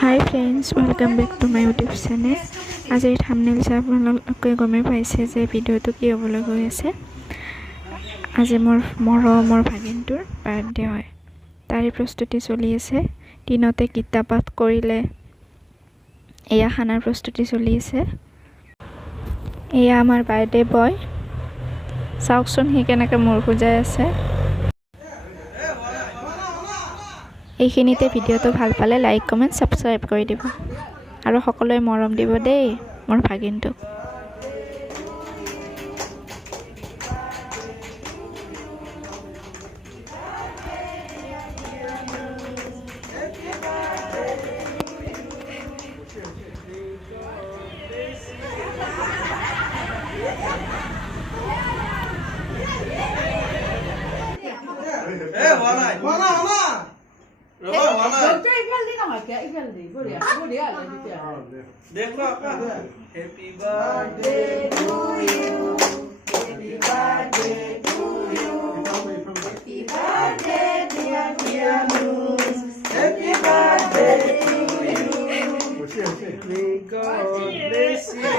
Hi friends, welcome back to my YouTube channel. আজিৰ thumbnail চাই আপোনালোকে গমে পাইছে যে ভিডিওটো কি হ'বলৈ গৈ আছে। আজি মোৰ ভাগিনটোৰ বাৰ্থডে হয়। তাৰে প্ৰস্তুতি চলি আছে। দিনতে কিতাপ পাঠ কৰিলে। এয়া খানাৰ প্ৰস্তুতি চলি আছে। এয়া আমাৰ বাৰ্থডে বয়। চাওকচোন সি কেনেকৈ মূৰ খুজাই আছে। এইখিনিতে ভিডিওটো ভাল পালে লাইক কমেন্ট সাবস্ক্ৰাইব কৰি দিব আৰু সকলোৱে মৰম দিব দেই মোৰ ভাগিনটোক। Happy birthday to you. Happy birthday to you. Happy birthday dear Nus. Happy birthday to you. May God bless you.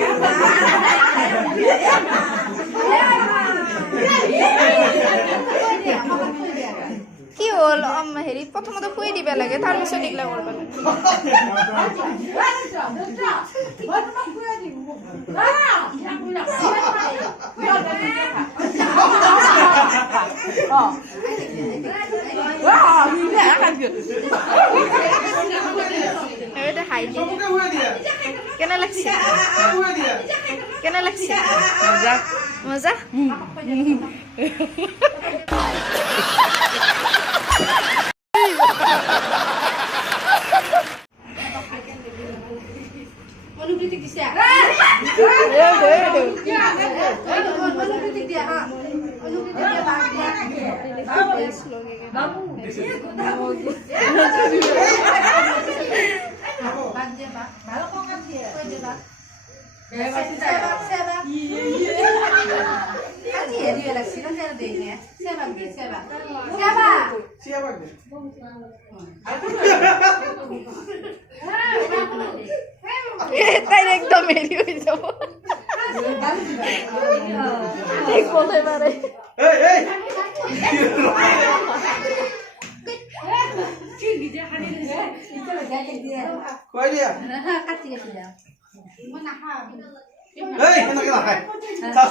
কি হল হেৰি প্ৰথমতে খুই দিবা লাগে তাৰ পিছত ইগলা কৰিব লাগে কেনে লাগছে মজা অনুকৃতি দিছে অনুকৃতি দিয়া হা অনুকৃতি দিয়া বাবু ভালো কাম দিয়ে কই দেবা সেবা আজি এদি লাগছে না সেবা দেই নে সেবা তাই একদম এরি হয়ে যাব ঠিক বলে পারে Hey! Kau dia? কাটি গেছে Hey, kena kena.